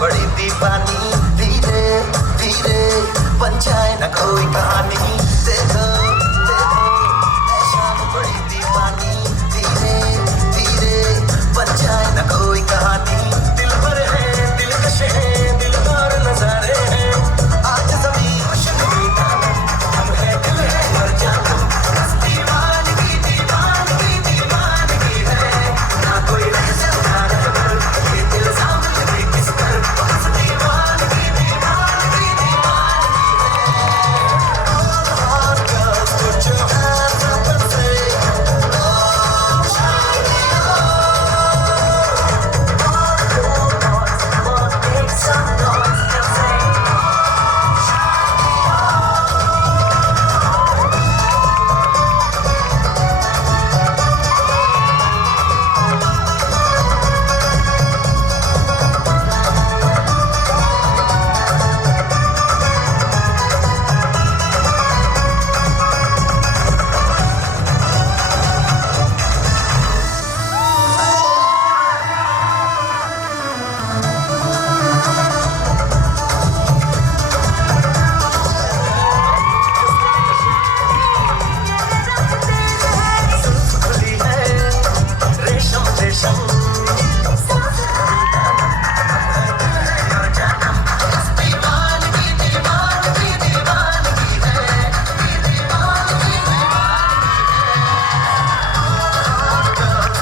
बड़ी दीवानी, धीरे धीरे बन जाए न कोई कहानी। देखो देखो ऐ शाम बड़ी दीवानी, धीरे धीरे बन जाए न कोई कहानी। दिल भर है दिलकश है दिलदार नजारे हैं, आज ज़मीं खुशनुमा दामन हम है दिल है मर जाना। बस दीवानगी दीवानगी दीवानगी है, ना कोई रह सकता रहबर ये दिल सामने लगे किस पर। बस दीवानगी दीवानगी दीवानगी है। All girls put your hands up and say oh Shania। All you boys wanna make some noise and say oh Shania। खुली है रेशम रेशम, दीवानगी दीवानगी दीवानगी है, दीवानगी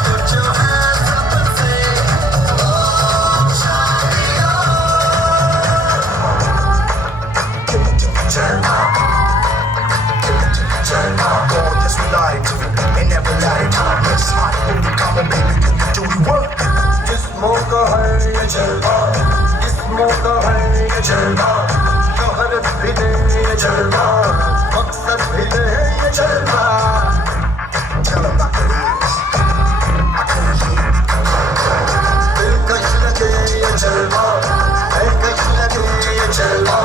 Put your hands up and say oh Shania। Turn up, oh yes we lied to, ain't never lied to. It's hot when you come on baby, can you do the work? जिस्मों का है ये जलवा, जिस्मों का है ये जलवा, शोहरत भी दे ये जलवा, मकसद भी दे ये जलवा। Tell 'em like it is, I can't hear it। दिलकश लगे ये जलवा, दिलकश लगे ये जलवा,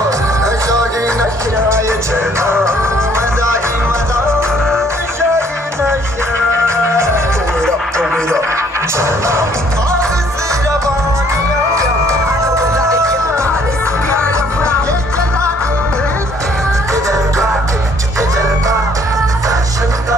नशा ही नशा ये जलवा, मजा ही मजा, नशा ही नशा। Throw it up, जलवा। और इस जवानियों का ये जलवा, ये जलवा, फैशन का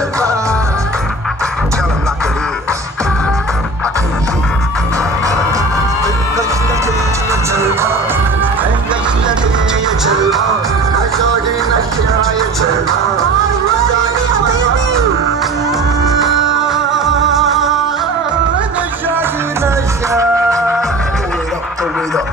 जलवा. Tell them like it is. I can't hear you. कहीं लगे ये जलवा, कहीं लगे ये जलवा, नशा ही नशा ये जलवा. नशा ही नशा. Throw it up.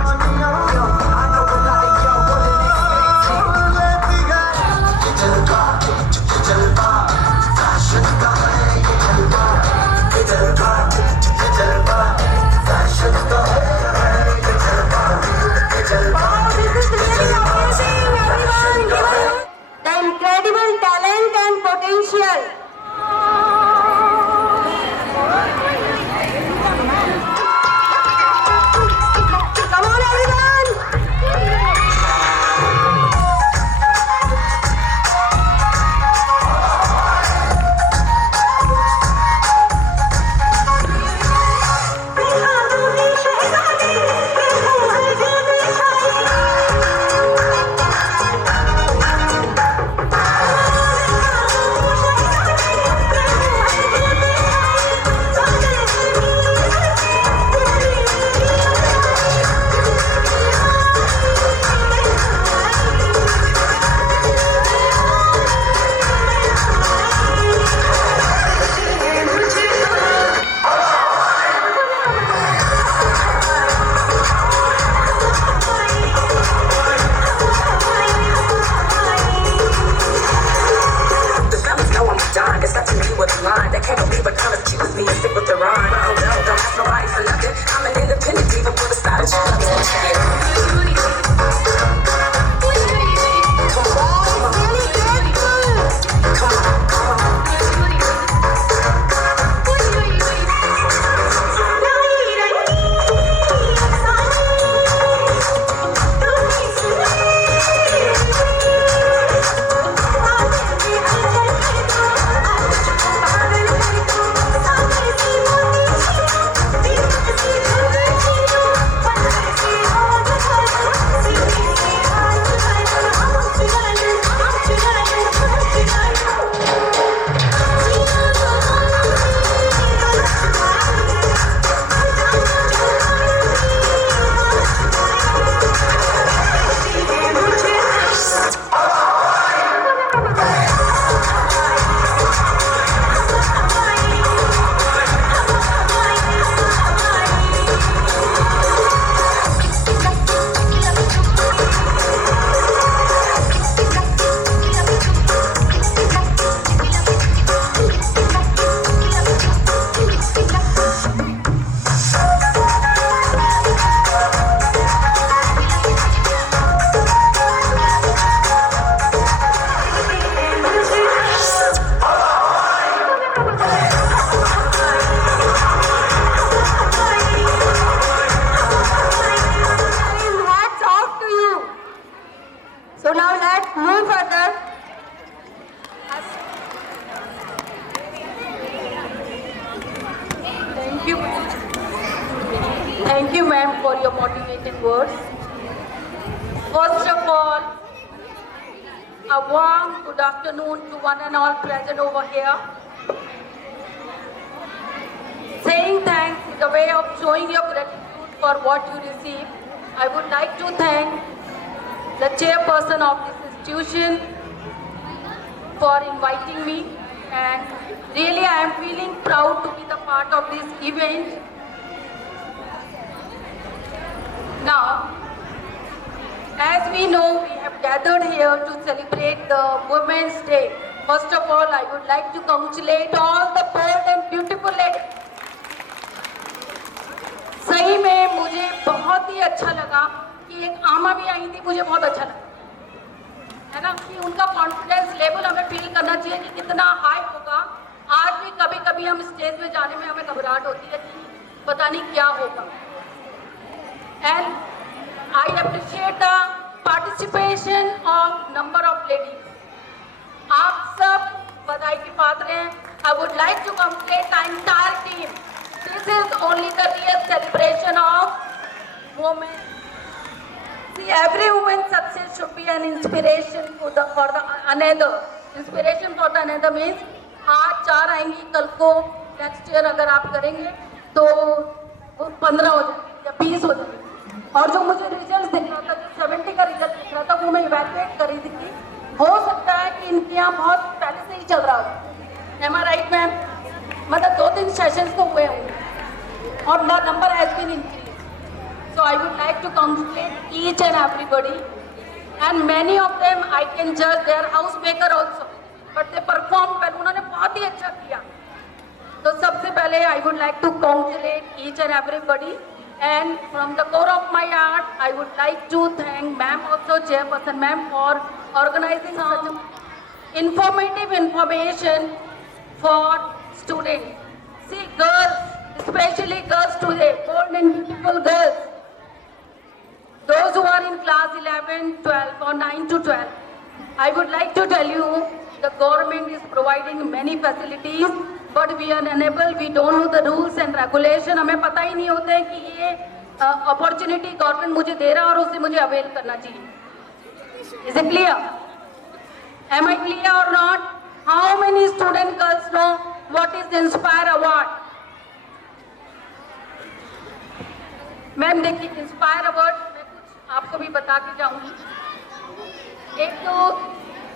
The incredible talent and potential. Come on, everyone! They can't believe it, kinda choose me and stick with the rhyme. Oh no, don't ask nobody for nothing. I'm an independent diva with a style that you love. Come on, come on. So now let's move further. Thank you, ma'am, for your motivating words. First of all, a warm good afternoon to one and all present over here. Saying thanks is a way of showing your gratitude for what you receive. I would like to thank the chairperson of this institution for inviting me, and really I am feeling proud to be the part of this event. Now, as we know, we have gathered here to celebrate the Women's Day. First of all, I would like to congratulate all the bold and beautiful ladies. सही में मुझे बहुत ही अच्छा लगा कि एक आमा भी आई थी, मुझे बहुत अच्छा लगा, है ना, कि उनका कॉन्फिडेंस लेवल हमें फील करना चाहिए कि कितना हाई होगा। आज भी कभी कभी हम स्टेज में जाने में हमें घबराहट होती है कि पता नहीं क्या होगा। And I appreciate the participation of number of ladies. आप सब बधाई के पात्र हैं। I would like to congratulate the entire team. This is only the real celebration of women. See, every woman's success should be an inspiration for the another. Inspiration for the another means आज 4 आएंगी, कल को next year अगर आप करेंगे तो वो 15 हो जाएगी या 20 हो जाएगी। और जो मुझे रिजल्ट दिख रहा था, जो 70 का रिजल्ट दिख रहा था, वो मैं इवैल्यूएट कर रही थी कि हो सकता है कि इनके यहाँ बहुत पहले से ही चल रहा हो। Am I right ma'am? मतलब 2-3 सेशंस तो हुए होंगे और the number has been increase. So I would like to congratulate each and everybody, and many of them I can judge their housemaker also, but they performed well. उन्होंने बहुत ही अच्छा किया। तो सबसे पहले I would like to congratulate each and everybody, and from the core of my heart I would like to thank ma'am, also chairperson ma'am, for organizing such a informative information for students. See girls, especially girls today, bold and beautiful girls. Those who are in class 11, 12 or 9 to 12, I would like to tell you the government is providing many facilities, but we are unable, we don't know the rules and regulation. हमें पता ही नहीं होता है कि ये opportunity government मुझे दे रहा है और उसे मुझे avail करना चाहिए। Is it clear? Am I clear or not? How many student girls know what is the Inspire Award? Ma'am देखिए, इंस्पायर अवार्ड मैं कुछ आपको भी बता के जाऊंगी। एक तो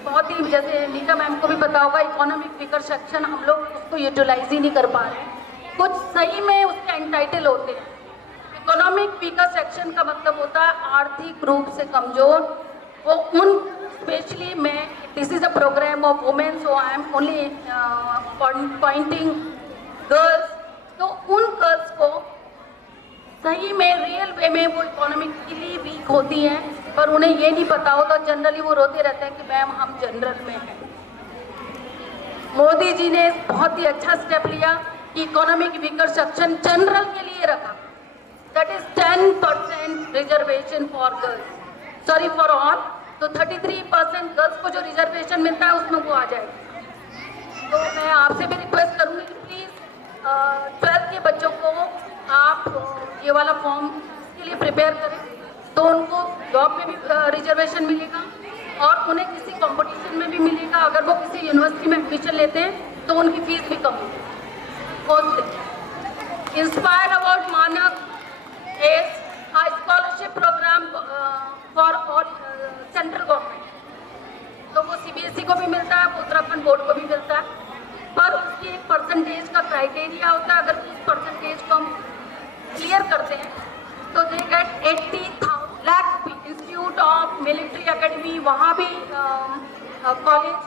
बहुत ही, जैसे नीता मैम को भी पता होगा, इकोनॉमिक वीकर सेक्शन हम लोग उसको यूटिलाइज ही नहीं कर पा रहे हैं। कुछ सही में उसके एंटाइटल होते हैं। इकोनॉमिक वीकर सेक्शन का मतलब होता है आर्थिक रूप से कमज़ोर। वो उन स्पेशली मैं, this is a programme of women, so I am only pointing girls. तो उन गर्ल्स को सही में रियल वे में वो इकोनॉमिकली वीक होती हैं, पर उन्हें ये नहीं पता होता। जनरली वो रोते रहते हैं कि मैम हम जनरल में हैं। मोदी जी ने बहुत ही अच्छा स्टेप लिया कि इकोनॉमिक वीकर सेक्शन जनरल के लिए रखा। That is 10% reservation for girls, sorry for all. तो 33% गर्ल्स को जो रिजर्वेशन मिलता है उसमें वो आ जाएगा। तो मैं आपसे भी रिक्वेस्ट करूँगी कि प्लीज़ 12th के बच्चों को आप ये वाला फॉर्म के लिए प्रिपेयर करें, तो उनको जॉब में भी रिजर्वेशन मिलेगा और उन्हें किसी कंपटीशन में भी मिलेगा। अगर वो किसी यूनिवर्सिटी में एडमिशन लेते हैं तो उनकी फीस भी कम होगी। इंस्पायर अवार्ड मानक is a scholarship program for all central government. तो वो CBSE को भी मिलता है, उत्तराखंड बोर्ड को भी मिलता है, पर उसकी एक परसेंटेज का क्राइटेरिया होता है। अगर उस परसेंटेज को हम क्लियर करते हैं तो दे गेट 80 लाख रुपये। इंस्टीट्यूट ऑफ मिलिट्री एकेडमी, वहाँ भी कॉलेज,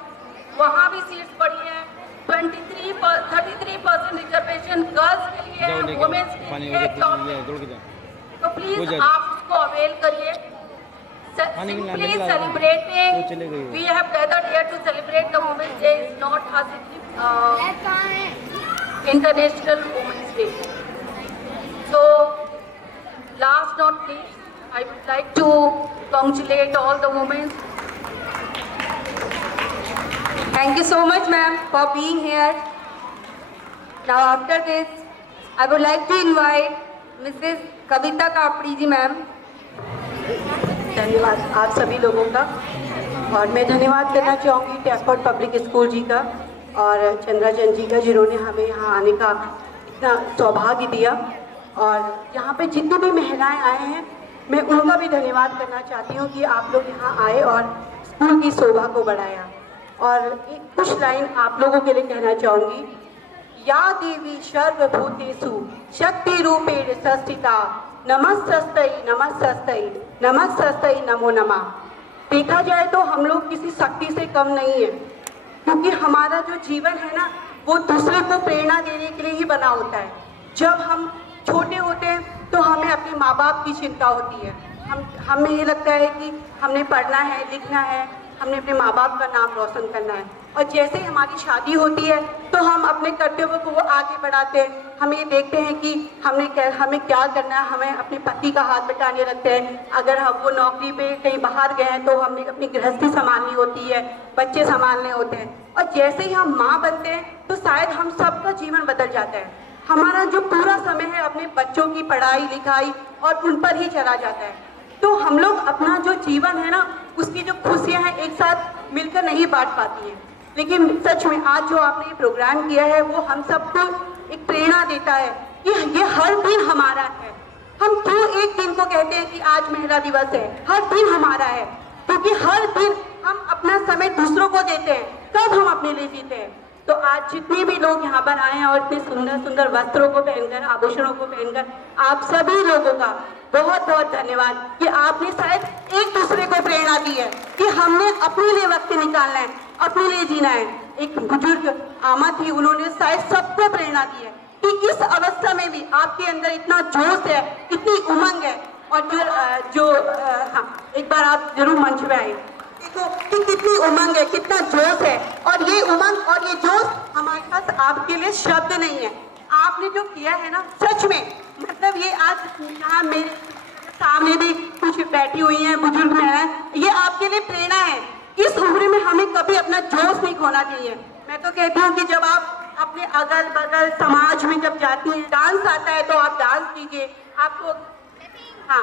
वहाँ भी सीट्स बढ़ी है। 33% रिजर्वेशन गर्ल्स के लिए है, वुमेन्स के लिए। तो प्लीज आप उसको अवेल करिए। Simply celebrating, we have gathered here to celebrate the Women's Day, is not a International Women's Day. So, last not least, I would like to congratulate all the women. Thank you so much, ma'am, for being here. Now, after this, I would like to invite Mrs. Kavita Kapri ji, ma'am. धन्यवाद आप सभी लोगों का। और मैं धन्यवाद करना चाहूँगी टैफर्ड पब्लिक स्कूल जी का और चंद्राचंद जी का, जिन्होंने हमें यहाँ आने का इतना सौभाग्य दिया। और यहाँ पे जितनी भी महिलाएं आए हैं, मैं उनका भी धन्यवाद करना चाहती हूँ कि आप लोग यहाँ आए और स्कूल की शोभा को बढ़ाया। और एक कुछ लाइन आप लोगों के लिए कहना चाहूँगी। या देवी सर्वभूतेषु शक्ति रूपेण संस्थिता, नमस्तस्तै नमस्तस्तै नमस्तस्तै नमो नमः। देखा जाए तो हम लोग किसी शक्ति से कम नहीं है, क्योंकि हमारा जो जीवन है ना, वो दूसरे को प्रेरणा देने के लिए ही बना होता है। जब हम छोटे होते हैं तो हमें अपने माँ बाप की चिंता होती है। हमें ये लगता है कि हमने पढ़ना है, लिखना है, हमने अपने माँ बाप का नाम रोशन करना है। और जैसे ही हमारी शादी होती है तो हम अपने कर्तव्यों को आगे बढ़ाते हैं। हम ये देखते हैं कि हमें क्या करना है, हमें अपने पति का हाथ बटाने लगते हैं। अगर हम वो नौकरी पे कहीं बाहर गए हैं तो हमने अपनी गृहस्थी संभालनी होती है, बच्चे संभालने होते हैं। और जैसे ही हम माँ बनते हैं तो शायद हम सबका जीवन बदल जाता है। हमारा जो पूरा समय है अपने बच्चों की पढ़ाई लिखाई और उन पर ही चला जाता है। तो हम लोग अपना जो जीवन है ना, उसकी जो खुशियाँ हैं एक साथ मिलकर नहीं बांट पाती हैं। लेकिन सच में आज जो आपने ये प्रोग्राम किया है वो हम सबको एक प्रेरणा देता है कि ये हर दिन हमारा है। हम क्यों एक दिन को कहते हैं कि आज महिला दिवस है, हर दिन हमारा है, क्योंकि हर दिन हम अपना समय दूसरों को देते हैं, तब हम अपने लिए जीते हैं। तो आज जितने भी लोग यहाँ पर आए हैं और इतने सुंदर सुंदर वस्त्रों को पहनकर, आभूषणों को पहनकर, आप सभी लोगों का बहुत बहुत धन्यवाद कि आपने शायद एक दूसरे को प्रेरणा दी है कि हमने अपने लिए वक्त निकालना है, अपने लिए जीना है। एक बुजुर्ग आमा थी, उन्होंने शायद सबको प्रेरणा दी है कि इस अवस्था में भी आपके अंदर इतना जोश है, इतनी उमंग है। और हाँ, एक बार आप जरूर मंच में आए, देखो कि कितनी उमंग है, कितना जोश है। और ये उमंग और ये जोश हमारे पास आपके लिए शब्द नहीं है। आपने जो किया है ना, सच में मतलब ये आज यहाँ मेरे सामने भी कुछ बैठी हुई हैं बुजुर्ग महिलाएं, ये आपके लिए प्रेरणा है। इस उम्र में हमें कभी अपना जोश नहीं खोना चाहिए। मैं तो कहती हूँ कि जब आप अपने अगल बगल समाज में जब जाती हैं, डांस आता है तो आप डांस कीजिए। आपको हाँ,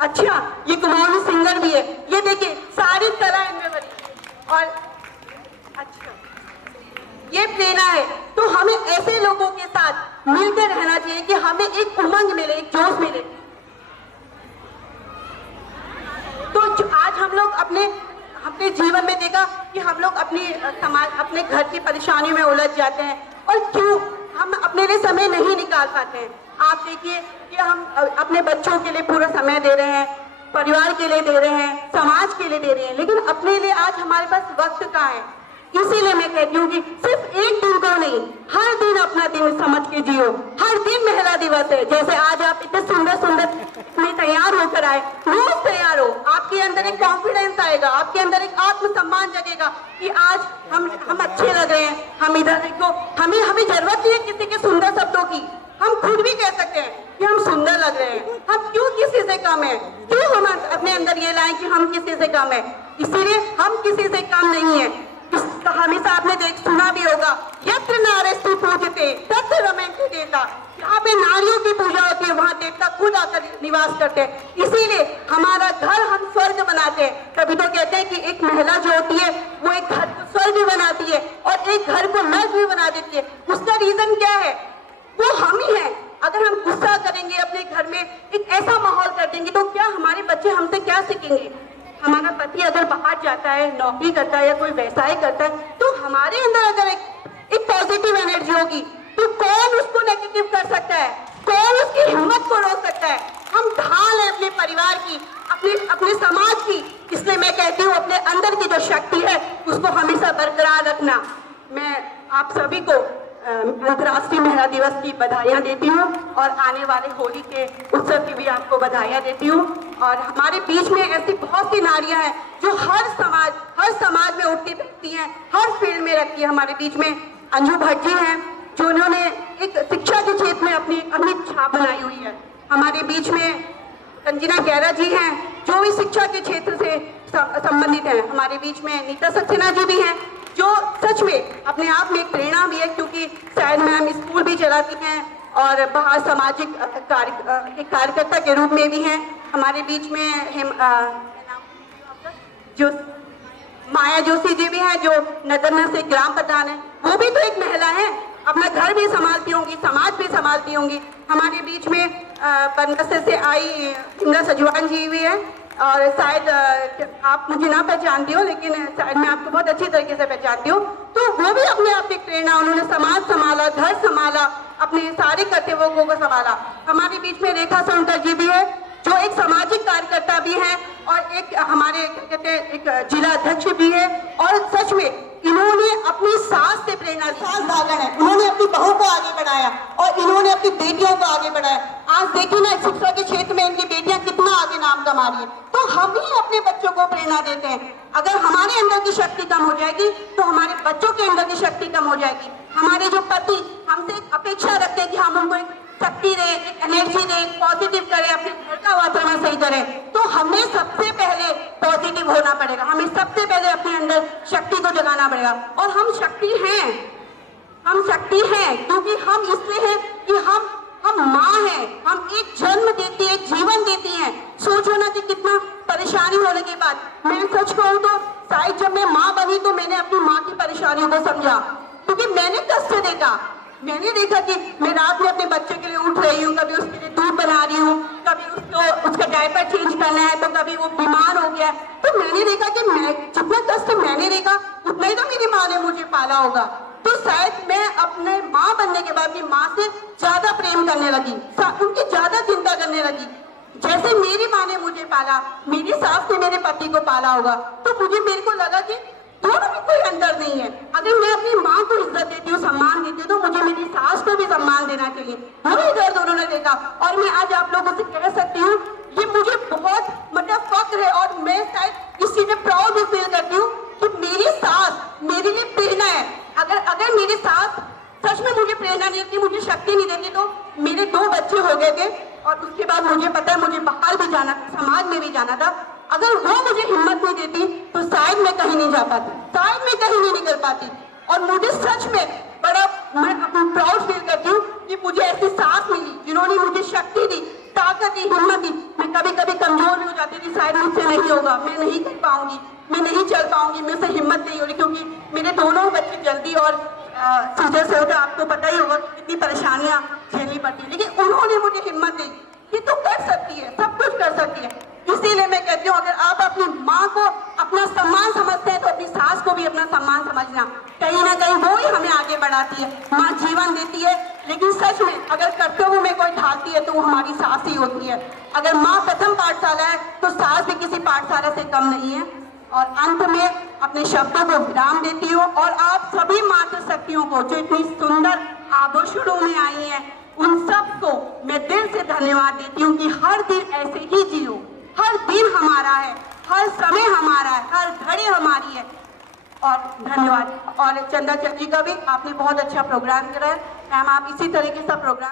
अच्छा ये कुमाऊनी सिंगर भी है, ये देखिए सारी कला इनमें भरी। और अच्छा ये प्रेरणा है, तो हमें ऐसे लोगों के साथ मिलकर रहना चाहिए कि हमें एक उमंग मिले, एक जोश मिले। तो आज हम लोग अपने जीवन में देखा कि हम लोग अपने घर की परेशानियों में उलझ जाते हैं, और क्यों हम अपने लिए समय नहीं निकाल पाते हैं। आप देखिए कि हम अपने बच्चों के लिए पूरा समय दे रहे हैं, परिवार के लिए दे रहे हैं, समाज के लिए दे रहे हैं, लेकिन अपने लिए आज हमारे पास वक्त कहाँ है। इसीलिए मैं कहती हूँ कि सिर्फ एक दिन को नहीं, हर दिन अपना दिन समझ के जियो। हर दिन महिला दिवस है। जैसे आज आप इतने सुंदर सुंदर में तैयार होकर आए, रोज तैयार हो, आपके अंदर एक कॉन्फिडेंस आएगा, आपके अंदर एक आत्मसम्मान जगेगा कि आज हम अच्छे लग रहे हैं। हम इधर देखो, हमें जरूरत नहीं है किसी के सुंदर शब्दों की, हम खुद भी कह सकते हैं कि हम सुंदर लग रहे हैं। हम क्यों किसी से कम है, क्यों हम अपने अंदर ये लाएं कि हम किसी से कम है। इसीलिए हम किसी से कम नहीं है। हमेशा आपने सुना भी होगा, यत्र नारेस्तु पूज्यते तत्र रमन्ते देवता। जहाँ पे नारियों की पूजा होती है वहाँ देवता खुद आकर निवास करते हैं। इसीलिए हमारा घर हम स्वर्ग बनाते हैं। तभी तो कहते हैं कि एक महिला जो होती है वो एक घर को स्वर्ग भी बनाती है और एक घर को नर्क भी बना देती है। उसका रीजन क्या है? वो हम ही है। अगर हम गुस्सा करेंगे, अपने घर में एक ऐसा माहौल कर देंगे, तो क्या हमारे बच्चे हमसे क्या सीखेंगे? हमारा पति अगर बाहर जाता है, नौकरी करता है या कोई व्यवसाय करता है, तो हमारे अंदर अगर एक पॉजिटिव एनर्जी होगी, तो कौन उसको नेगेटिव कर सकता है? कौन उसकी हिम्मत को रोक सकता है? हम ढाल है अपने परिवार की, अपने समाज की। इसलिए मैं कहती हूँ अपने अंदर की जो शक्ति है उसको हमेशा बरकरार रखना। मैं आप सभी को अंतर्राष्ट्रीय महिला दिवस की बधाइयाँ देती हूँ और आने वाले होली के उत्सव की भी आपको बधाइयाँ देती हूँ। और हमारे बीच में ऐसी बहुत सी नारियाँ हैं जो हर समाज में उठती बैठती हैं, हर फील्ड में रखती है। हमारे बीच में अंजू भट्ट जी हैं जो उन्होंने एक शिक्षा के क्षेत्र में अपनी अमिट छाप बनाई हुई है। हमारे बीच में संजना गैरा जी हैं जो भी शिक्षा के क्षेत्र से संबंधित हैं। हमारे बीच में नीता सक्सेना जी भी हैं जो सच में अपने आप में एक प्रेरणा भी है, क्योंकि शायद मैम स्कूल भी चलाती हैं और बाहर सामाजिक कार्यकर्ता के रूप में भी हैं। हमारे बीच में जो माया जोशी जी भी हैं जो नगरना से ग्राम प्रधान है, वो भी तो एक महिला है, अपना घर भी संभालती होंगी, समाज भी संभालती होंगी। हमारे बीच में बनबसे से आई इमरा सजवान जी भी है और शायद आप मुझे ना पहचानती हो, लेकिन शायद मैं आपको बहुत अच्छी तरीके से पहचानती हूँ। तो वो भी अपने आप की प्रेरणा, उन्होंने समाज संभाला, घर संभाला, अपने सारे कर्तव्यों को संभाला। हमारे बीच में रेखा सोनकर जी भी है जो एक सामाजिक कार्यकर्ता भी है और एक हमारे कहते हैं एक जिला अध्यक्ष भी है। और सच में इन्होंने अपनी सास से प्रेरणा, सास दागन है, उन्होंने अपनी बहू को आगे बढ़ाया और इन्होंने अपनी बेटियों को आगे बढ़ाया। आज देखिए ना शिक्षा के क्षेत्र में इनकी बेटियां कितना आगे नाम कमा रही है। तो हम ही अपने बच्चों को प्रेरणा देते हैं। अगर हमारे अंदर की शक्ति कम हो जाएगी तो हमारे बच्चों के अंदर की शक्ति कम हो जाएगी। हमारे जो पति हमसे अपेक्षा रखते हैं कि हम उनको एक शक्ति दें, एक एनर्जी दें, पॉजिटिव करें, अपने घर का वातावरण सही करें, तो हमें सबसे पहले पॉजिटिव होना पड़ेगा। हमें सबसे पहले अपने अंदर शक्ति को जगाना पड़ेगा। और हम शक्ति हैं, हम शक्ति हैं क्योंकि हम इसलिए हैं कि हम माँ हैं, हम एक जन्म देती है, जीवन देती हैं। सोचो ना कि कितना परेशानी होने के बाद, मैं सच कहूँ तो शायद जब मैं माँ बनी तो मैंने अपनी माँ की परेशानी मैंने देखा कि मैं रात में अपने बच्चे के लिए उठ रही हूँ, कभी उसके लिए दूध बना रही हूँ, कभी उसका डायपर चेंज करना है, तो कभी वो बीमार हो गया है। तो मैंने देखा कि मैं जितना कष्ट मैंने देखा उतना ही तो मेरी माँ ने मुझे पाला होगा। तो शायद मैं अपने माँ बनने के बाद अपनी माँ से ज्यादा प्रेम करने लगी, उनकी ज्यादा चिंता करने लगी। जैसे मेरी माँ ने मुझे पाला, मेरी सास ने मेरे पति को पाला होगा, तो मेरे को लगा कि दोनों में कोई अंतर नहीं है। अगर मैं अपनी माँ को इज्जत देती हूँ, सम्मान देती हूँ, तो मुझे मेरी सास को भी सम्मान देना चाहिए। वही दर्द उन्होंने देखा और मैं आज आप लोगों से कह सकती हूँ ये मुझे बहुत मतलब फक्र है और मैं शायद इस चीज में प्राउड भी फील करती हूँ कि मेरी सास मेरे लिए प्रेरणा है। अगर मेरी सास सच में मुझे प्रेरणा नहीं देती, मुझे शक्ति नहीं देती, तो मेरे 2 बच्चे हो गए थे और उसके बाद मुझे पता है मुझे बाहर भी जाना था, समाज में भी जाना था। अगर वो मुझे हिम्मत नहीं देती तो शायद मैं कहीं नहीं जा पाती, शायद मैं कहीं नहीं निकल पाती। और मुझे सच में बड़ा मैं प्राउड फील करती हूँ कि मुझे ऐसी सास मिली जिन्होंने मुझे शक्ति दी, ताकत दी, हिम्मत दी। मैं कभी कभी कमजोर भी हो जाती थी, शायद मुझसे नहीं होगा, मैं नहीं कर पाऊंगी, मैं नहीं चल पाऊंगी, मुझसे हिम्मत नहीं हो रही, क्योंकि मेरे दोनों बच्चे जल्दी और सीजर से होकर आपको पता ही होगा कितनी परेशानियां झेलनी पड़ती है। लेकिन उन्होंने मुझे हिम्मत दी कि तू कर सकती है, सब कुछ कर सकती है। इसीलिए मैं कहती हूँ अगर आप अपनी माँ को अपना सम्मान समझते हैं तो अपनी सास को भी अपना सम्मान समझना। कहीं ना कहीं वो ही हमें आगे बढ़ाती है। माँ जीवन देती है, लेकिन सच में अगर कर्तव्यों में कोई ढालती है तो वो हमारी सास ही होती है। अगर माँ प्रथम पाठशाला है तो सास भी किसी पाठशाला से कम नहीं है। और अंत में अपने शब्दों को विराम देती हूँ और आप सभी मातृ शक्तियों को जो इतनी सुंदर आभूषणों में आई हैं, उन सबको मैं दिल से धन्यवाद देती हूँ कि हर दिन ऐसे ही जियो। हर दिन हमारा है, हर समय हमारा है, हर घड़ी हमारी है। और धन्यवाद। और चंदा जी का भी आपने बहुत अच्छा प्रोग्राम कराया। मैम आप इसी तरीके से प्रोग्राम